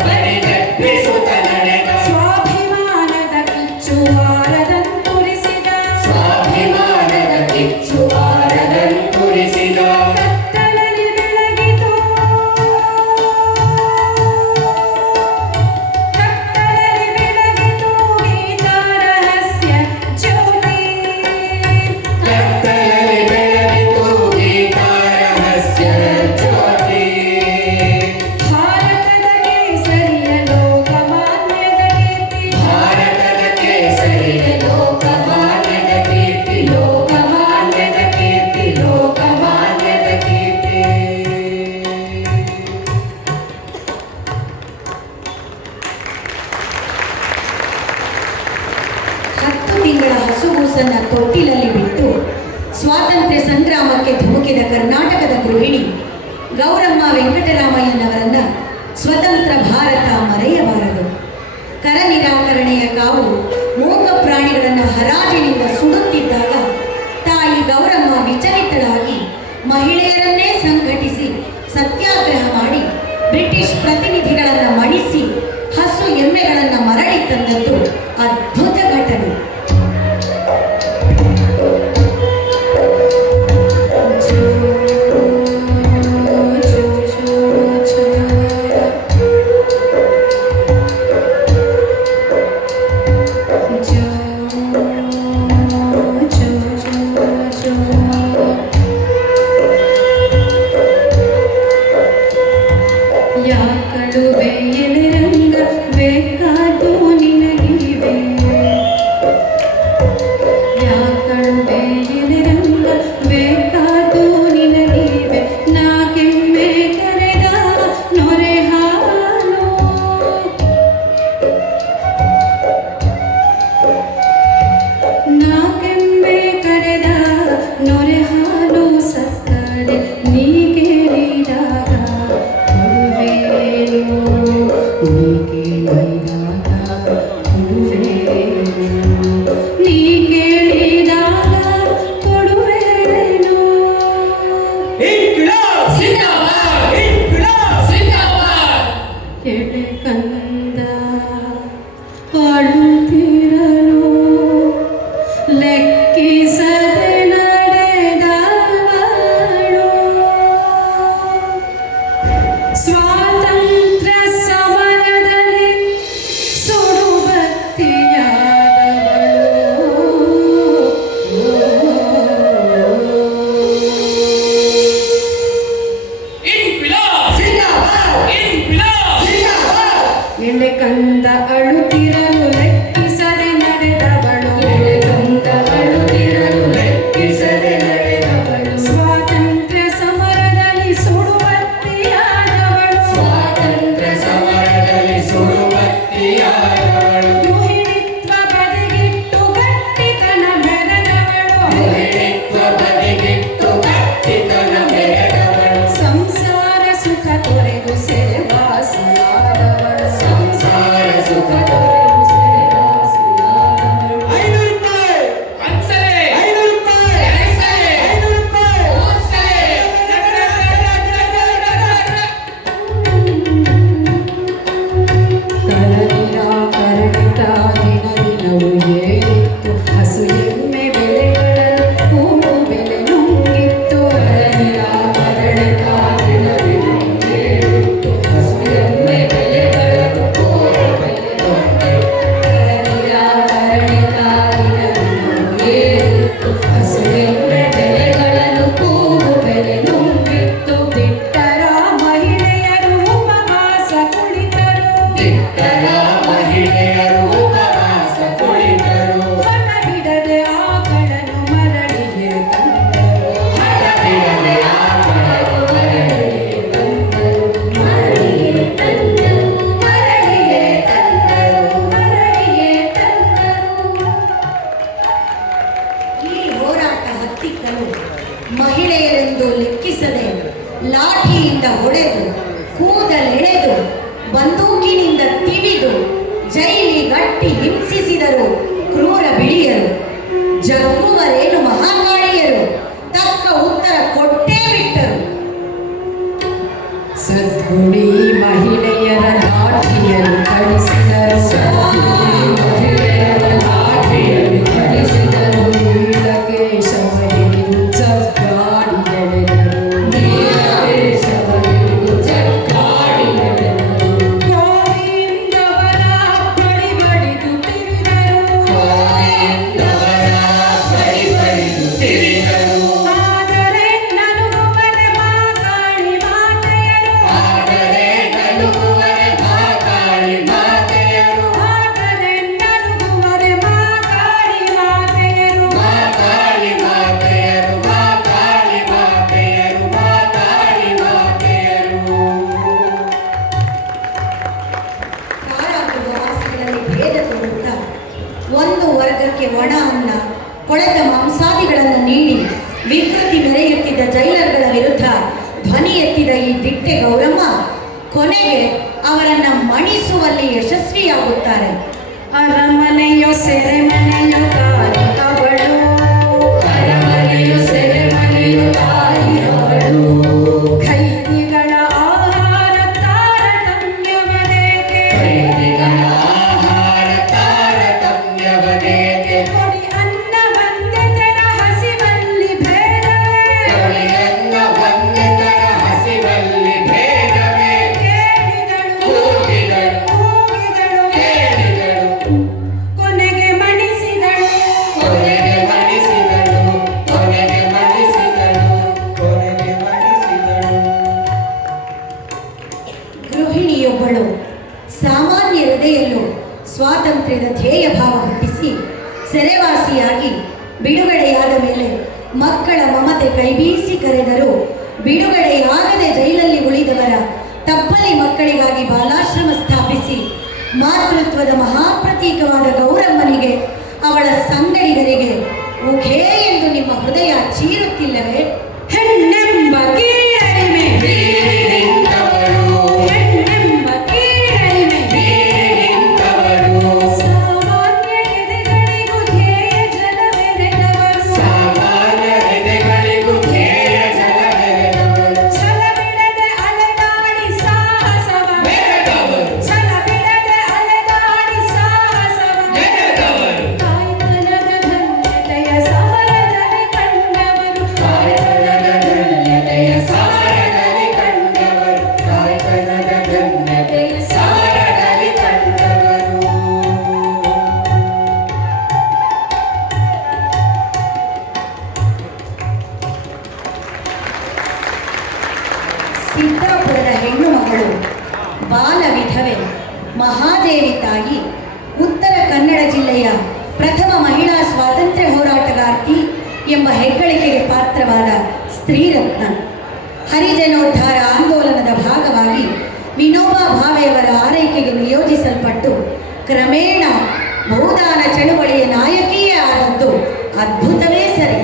ಬಡಿದೆಬ್ಬಿಸುತ್ತ ನಡೆದ, ಸ್ವಾಭಿಮಾನದ ಕಿಚ್ಚು ಆರದಂತುರಿಸಿದ, ಸ್ವಾಭಿಮಾನದ ಕಿಚ್ಚು ಆರದಂತುರಿಸಿದ, ಹುಟ್ಟಿದ ಕರ್ನಾಟಕದ ಗೃಹಿಣಿ ಗೌರಮ್ಮ ವೆಂಕಟರಾಮಯ್ಯನವರನ್ನ ಸ್ವತಂತ್ರ ಭಾರತ ಮರೆಯಬಾರದು. ಕರ ನಿರಾಕರಣೆಯ ಕಾವು ಮೂಕ ಪ್ರಾಣಿಗಳನ್ನು ಹರಾಜಿನಿಂದ ಸುಡುತ್ತಿದ್ದಾಗ ತಾಯಿ ಗೌರಮ್ಮ ವಿಚಲಿತಳಾಗಿ ಮಹಿಳೆಯರನ್ನೇ ಸಂಘಟಿಸಿ ಸತ್ಯಾಗ್ರಹ ಮಾಡಿ ಬ್ರಿಟಿಷ್ ಪ್ರತಿನಿಧಿಗಳನ್ನು ಮಣಿಸಿ ಹಸು ಎಮ್ಮೆಗಳನ್ನು ಮರಳಿ ತಂದದ್ದು ಅದ್ಭುತ ಘಟನೆ. ಕಂದ ಅಳುತ್ತಿರಲು ಲೆಕ್ಕಿಸದೆ ನಡೆದವಳು, ಕಂದ ಅಳುತ್ತಿರಲು ಲೆಕ್ಕಿಸದೆ ನಡೆದವಳು, ಸ್ವಾತಂತ್ರ್ಯ ಸಮರದಲ್ಲಿ ಸುಡುಬತ್ತಿಯಾದವಳು, ಸ್ವಾತಂತ್ರ್ಯ ಸಮರದಲ್ಲಿ ಸುಡುಬತ್ತಿಯಾದವಳು, ಗೃಹಿಣಿತ್ವ ಬದಿಗಿಟ್ಟು ಗಟ್ಟಿತನ ಮೆರೆದವಳು, ಗೃಹಿಣಿತ್ವ ಬದಿಗಿಟ್ಟು ಗಟ್ಟಿತನ ಮೆರೆದವಳು, ಸಂಸಾರ ಸುಖ ತೊರೆದು ಸೇವಾಸಿಯಾದವಳು, ಸಂಸಾರ ಸುಖ ತೊರೆದು ಸೇವಾಸಿಯಾದವಳು. 500 ರೂಪಾಯಿ ಒಂದ್ಸಲೆ 500 ರೂಪಾಯಿ ಎರಡ್ ಸಲೆ 500 ರೂಪಾಯಿ ಮೂರ್ ಸಲೆ ಕರನಿರಾಕರಣಿತ ದಿನ ದಿನವೂ ಏರಿತ್ತು, ಹಸು ಎಮ್ಮೆ ಬೆಲೆಗಳನ್ನು ಕೂಡು ಬೆಲೆ ನುಂಗಿತ್ತು. ಕರನಿರಾಕರಣಿತ ದಿನ ದಿನವೂ ಏರಿತ್ತು, ಹಸು ಎಮ್ಮೆ ಬೆಲೆಗಳನ್ನು ಕೂಡು ಬೆಲೆ ನುಂಗಿತ್ತು. ಕರನಿರಾಕರಣಿತ ದಿನ ದಿನವೂ ಏರಿತ್ತು, ಹಸು ಎಮ್ಮೆ ಬೆಲೆಗಳನ್ನು ಕೂಡು ಬೆಲೆ ನುಂಗಿತ್ತು. ಬಿಟ್ಟರ ಮಹಿಳೆಯರು ಉಪವಾಸ ಕುಳಿತರು, ಬಿಟ್ಟರ ಮಹಿಳೆಯರು ಉಪವಾಸ ಕುಳಿತರು. ಹಠ ಬಿಡದೆ ಆಕಳನ್ನು ಮರಳಿಗೆ ತಂದರು, ಹಠ ಬಿಡದೆ ಆಕಳನ್ನು ಮರಳಿಗೆ ತಂದರು, ಮರಳಿಗೆ ತಂದರು, ಮರಳಿಗೆ ತಂದರು, ಮರಳಿಗೆ ತಂದರು. ಈ ಹೋರಾಟ ಹತ್ತಿಕ್ಕಲು ಮಹಿಳೆಯರೆಂದು ಲೆಕ್ಕಿಸದೆ ಲಾಠಿಯಿಂದ ಹೊಡೆದು ಕೂದಲೆಳೆದು ಬಂದೂಕಿನಿಂದ ತಿವಿದು ಜೈಲಿಗಟ್ಟಿ ಹಿಂಸಿಸಿದರು ಕ್ರೂರ ಬಿಳಿಯರು. ಜಗ್ಗುವರೇನು ಮಹಾಕಾಳಿಯರು ತಕ್ಕ ಉತ್ತರ ಕೊಟ್ಟೇ ಬಿಟ್ಟರು. ಸದ್ಗುಣಿ ಮಹಿಳೆಯರ ಲಾಠಿಯನ್ನು ಥಳಿಸಿದರು, ಸದ್ಗುಣಿ ಮಹಿಳೆಯರ ಲಾಠಿಯನ್ನು ಥಳಿಸಿದರು. ನೀಲಕೇಶವ ಹಿಡಿದು ಜಗ್ಗಾಡಿ ಎಳೆದರು, ನೀಲಕೇಶವ ಹಿಡಿದು ಜಗ್ಗಾಡಿ ಎಳೆದರು. ಗೋವಿಂದವರ ಬಡಿ ಬಡಿದು ತಿವಿದರು, ಗೋವಿಂದವರ ಬಡಿ ಬಡಿದು ಉಳಿಸುವಲ್ಲಿ ಯಶಸ್ವಿಯಾಗುತ್ತಾರೆ. ಅರಮನೆಯೋ ಸೆರೆಮನೆಯೋ ತಾಯಿ ಅವಳು, ಅರಮನೆಯೋ ಸೆರೆಮನೆಯೋ ತಾಯಿ ಅವಳು. ಖೈದಿಗಳ ಆಹಾರ ತಾರತಮ್ಯವನೇಕೆ, ಕೈದಿಗಳ ಆಹಾರ ತಾರತಮ್ಯವನೇಕೆ, ಕೊಡಿ ಅನ್ನವಂತೆ ತೆರ ಹಸಿವಲ್ಲಿ ಭೇದವೇ, ಕೊಡಿಯನ್ನ ವಂದಿತರ ಹಸಿವಲ್ಲಿ ಭೇದವೇ, ಕೇಳಿದಳು ಕೂಗಿದಳು, ಕೂಗಿದಳು, ಕೇಳಿದಳು, ಕೊನೆಗೆ ಮಣಿಸಿದಳು. ಕೊನೆಗೆ ಮಣಿಸಿದಳು, ಕೊನೆಗೆ ಮಣಿಸಿದಳು, ಕೊನೆಗೆ ಮಣಿಸಿದಳು. ಗೃಹಿಣಿಯೊಬ್ಬಳು ಸಾಮಾನ್ಯ ಹೃದಯಲ್ಲೂ ಸ್ವಾತಂತ್ರ್ಯದ ಧ್ಯೇಯ ಭಾವ ಹುಟ್ಟಿಸಿ ಸೆರೆವಾಸಿಯಾಗಿ ಬಿಡುಗಡೆಯಾದ ಮೇಲೆ ಮಕ್ಕಳ ಮಮತೆ ಕೈಬೀಸಿ ಕರೆದರೂ ಬಿಡುಗಡೆಯಾಗದೆ ಜೈಲಲ್ಲಿ ಉಳಿದವರ ತಪ್ಪಲಿ ಮಕ್ಕಳಿಗಾಗಿ ಬಾಲಾಶ್ರಮ ಸ್ಥಾಪಿಸಿ ಮಾತೃತ್ವದ ಮಹಾಪ್ರತೀಕವಾದ ಗೌರಮ್ಮನಿಗೆ ಅವಳ ಸಂಗಡಿಗರಿಗೆ ಉಘೇ ಎಂದು ನಿಮ್ಮ ಹೃದಯ ಚೀರುತ್ತಿಲ್ಲವೇ? ಹೆಣ್ಣೆಂಬ ಕೀಳರಿಮೆ, ಬೀರಿನಿಂದವಳು, ಹೆಣ್ಣೆಂಬ ಕೀಳರಿಮೆ, ಬೀರಿನಿಂದವಳು, ಸಾಮಾನ್ಯ ಎದೆಗಳಿಗೂ ಧ್ಯೇಯ ಜಲವೆರೆದವರು, ಸಾಮಾನ್ಯ ಎದೆಗಳಿಗೂ ಧ್ಯೇಯ ಜಲವೆರೆದವಳು, ಛಲಬಿಡದೆ ಅಲೆದಾಡಿ ಸಾಹಸವ ಮೆರೆದವಳು, ಛಲಬಿಡದೆ ಅಲೆದಾಡಿ ಸಾಹಸವ ಮೆರೆದವಳು, ತಾಯ್ತನದ ಧನ್ಯತೆಯ ಸಮರದಲ್ಲಿ ಕಂಡವರು, ತಾಯ್ತನದ ಧನ್ಯತೆಯ ಸಮರದಲ್ಲಿ ಕಂಡವರು, ತಾಯ್ತನದ ಧನ್ಯತೆಯ ಸಮರದಲ್ಲಿ ಕಂಡವರು. ಸಿದ್ದಾಪುರದ ಹೆಣ್ಣು ಮಗಳು ಬಾಲ ವಿಧವೆ ಮಹಾದೇವಿ ತಾಯಿ ಉತ್ತರ ಕನ್ನಡ ಜಿಲ್ಲೆಯ ಪ್ರಥಮ ಮಹಿಳಾ ಸ್ವಾತಂತ್ರ್ಯ ಹೋರಾಟಗಾರ್ತಿ ಎಂಬ ಹೆಗ್ಗಳಿಕೆಗೆ ಪಾತ್ರವಾದ ಸ್ತ್ರೀರತ್ನ. ಹರಿಜನೋದ್ಧಾರ ಆಂದೋಲನದ ಭಾಗವಾಗಿ ವಿನೋಬಾ ಭಾವೆಯವರ ಆರೈಕೆಗೆ ನಿಯೋಜಿಸಲ್ಪಟ್ಟು ಕ್ರಮೇಣ ಬಹುದಾನ ಚಳುವಳಿಯ ನಾಯಕಿಯೇ ಆದದ್ದು ಅದ್ಭುತವೇ ಸರಿ.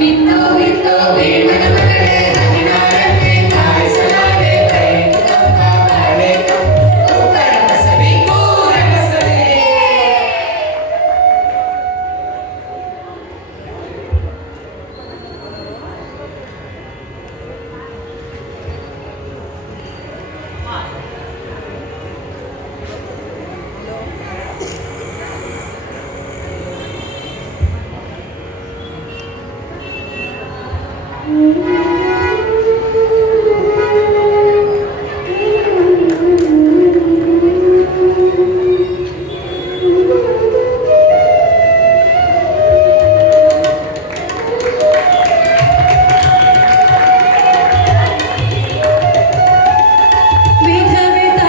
ನಿನ್ನೋ ನಿನ್ನೋ ಭೀಮನ ಮಗಳೇ ಹದಿನಾರಕ್ಕೆ ಕಾಯಿಸಲಾದೆ ಕೈ ತುಂಬ ಬಾಳೆ ಉತ್ತರ ಕಸಬಿ ಕೂರ ಕಸಬಿ. ವಿಧವಿತ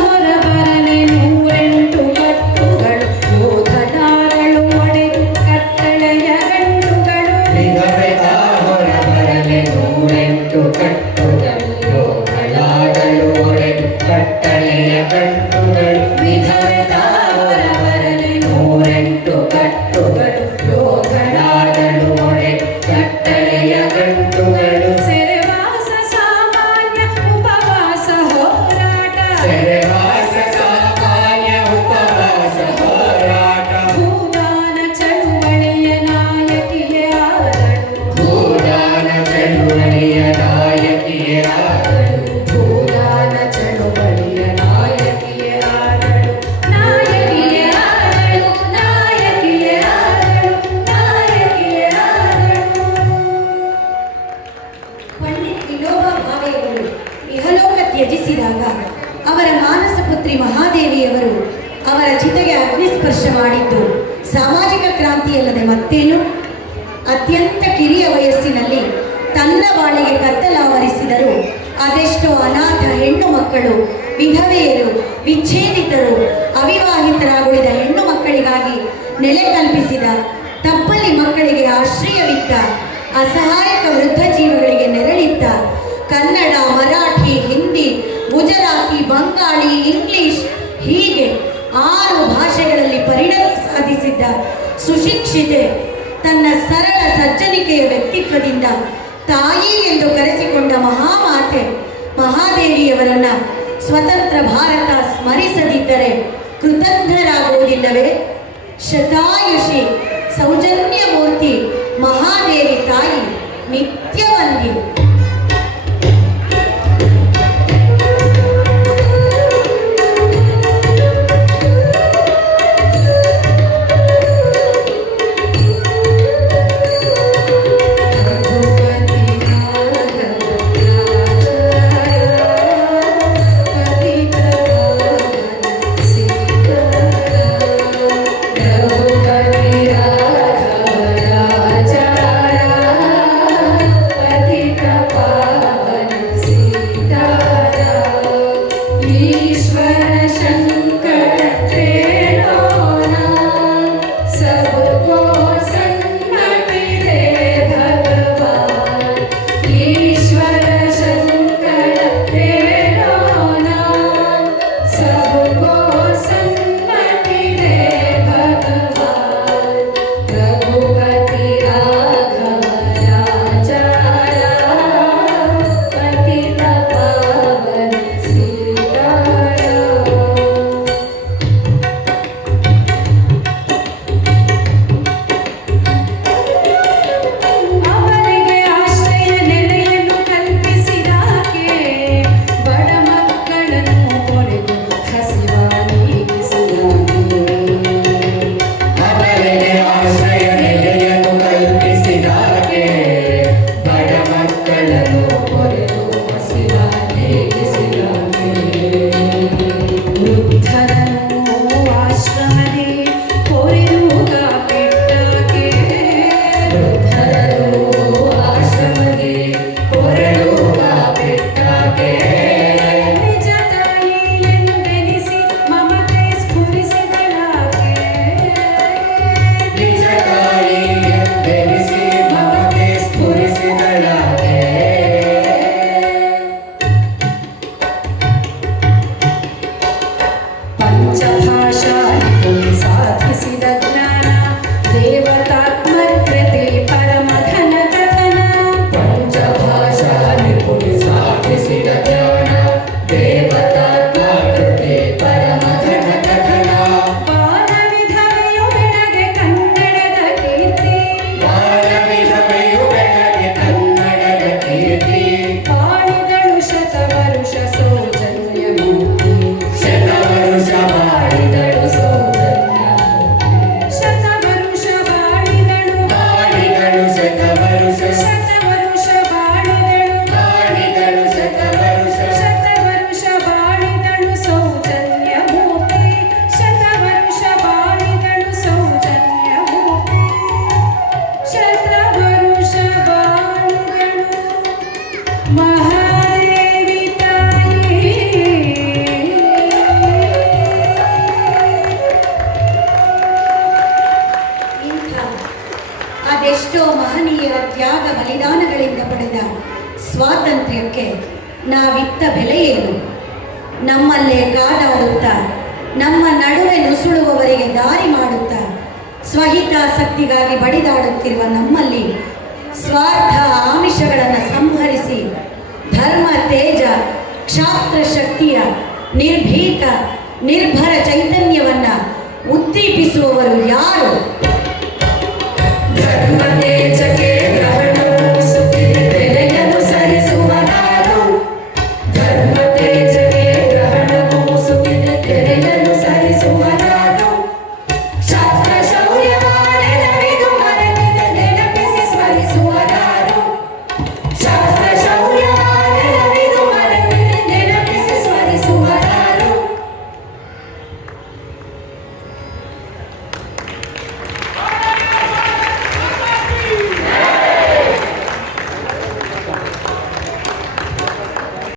ಹೊರಬರಲೆ 108 ಕಟ್ಟುಗಳು, ಯೋಧನಾರಳು ಒಡೆದು ಕಟ್ಟಳೆಯ ಗಂಟುಗಳು, ವಿಧವೆದ ಹೊರಬರಲೆ 108 ಕಟ್ಟುಗಳು, ಯೋಧಳಾದಳು ಒಡೆದು ಕಟ್ಟಳೆಯ ಗಂಟುಗಳು. ವಿಧವಿತ ಹೊರಬರಲೆ 108 ಕಟ್ಟುಗಳು, ಯೋಧಳಾದಳು ಒಡೆದು ಕಟ್ಟಳೆಯ ಗಂಟುಗಳು. ಸೆರೆವಾಸ ಸಾಮಾನ್ಯ ಉಪವಾಸ ಹೋರಾಟ, ಸೆರೆವಾಸ ಸಾಮಾನ್ಯ ಉಪವಾಸ ಹೋರಾಟ. ಭೂದಾನ ಚಳುವಳಿಯ ನಾಯಕಿಯೇ ಆದಳು, ಭೂದಾನ ಚಳುವಳಿಯ ನಾಯಕಿಯೇ ಆದಳು. ಭೂದಾನ ಚಳುವಳಿಯ ನಾಯಕಿಯೇ ಆದಳು, ನಾಯಕಿಯೇ ಆದಳು, ನಾಯಕಿಯೇ ಆದಳು, ನಾಯಕಿಯೇ ಆದಳು. ಪಂಡಿತ್ ವಿನೋಬಾ ಭಾವೆಯವರು ಇಹಲೋಕ ತ್ಯಜಿಸಿದಾಗ ಅವರ ಮಾನಸ ಪುತ್ರಿ ಮಹಾದೇವಿಯವರು ಅವರ ಚಿತೆಗೆ ಅಗ್ನಿಸ್ಪರ್ಶ ಮಾಡಿದ್ದು ಸಾಮಾಜಿಕ ಕ್ರಾಂತಿಯಲ್ಲದೆ ಮತ್ತೇನು? ಅತ್ಯಂತ ಕಿರಿಯ ವಯಸ್ಸಿನಲ್ಲಿ ತನ್ನ ಬಾಳಿಗೆ ಕತ್ತಲಾವರಿಸಿದರು ಅದೆಷ್ಟೋ ಅನಾಥ ಹೆಣ್ಣು ಮಕ್ಕಳು, ವಿಧವೆಯರು, ವಿಚ್ಛೇದಿತರು, ಅವಿವಾಹಿತರಾಗುಳಿದ ಹೆಣ್ಣು ಮಕ್ಕಳಿಗಾಗಿ ನೆಲೆ ಕಲ್ಪಿಸಿದ, ತಪ್ಪಲಿ ಮಕ್ಕಳಿಗೆ ಆಶ್ರಯವಿತ್ತ ಅಸಹಾಯಕ ವೃದ್ಧ ಜೀವಗಳಿಗೆ ನೆರಳಿದ್ದ ಕನ್ನಡ, ಮರಾಠಿ, ಹಿಂದಿ, ಗುಜರಾತಿ, ಬಂಗಾಳಿ, ಇಂಗ್ಲಿಷ್ ಹೀಗೆ 6 ಭಾಷೆಗಳಲ್ಲಿ ಪರಿಣತಿ ಸಾಧಿಸಿದ್ದ ಸುಶಿಕ್ಷಿತೆ ತನ್ನ ಸರಳ ಸಜ್ಜನಿಕೆಯ ವ್ಯಕ್ತಿತ್ವದಿಂದ ತಾಯಿ ಎಂದು ಕರೆಸಿಕೊಂಡ ಮಹಾಮಾತೆ ಮಹಾದೇವಿಯವರನ್ನ ಸ್ವತಂತ್ರ ಭಾರತ ಸ್ಮರಿಸದಿದ್ದರೆ ಕೃತಜ್ಞರಾಗುವುದಿಲ್ಲವೇ? ಶತಾಯುಷಿ ಸೌಜನ್ಯ ಮೂರ್ತಿ ಮಹಾದೇವಿ ತಾಯಿ ನಿತ್ಯವಂದ್ಯೆ. ಅದೆಷ್ಟೋ ಮಹನೀಯರ ತ್ಯಾಗ ಬಲಿದಾನಗಳಿಂದ ಪಡೆದ ಸ್ವಾತಂತ್ರ್ಯಕ್ಕೆ ನಾವಿತ್ತ ಬೆಲೆ ಏನು? ನಮ್ಮಲ್ಲೇ ಕಾದಾಡುತ್ತಾ, ನಮ್ಮ ನಡುವೆ ನುಸುಳುವವರಿಗೆ ದಾರಿ ಮಾಡುತ್ತಾ, ಸ್ವಹಿತಾಸಕ್ತಿಗಾಗಿ ಬಡಿದಾಡುತ್ತಿರುವ ನಮ್ಮಲ್ಲಿ ಸ್ವಾರ್ಥ ಆಮಿಷಗಳನ್ನು ಸಂಹರಿಸಿ ಧರ್ಮ ತೇಜ ಕ್ಷಾತ್ರ ಶಕ್ತಿಯ ನಿರ್ಭೀತ ನಿರ್ಭರ ಚೈತನ್ಯವನ್ನು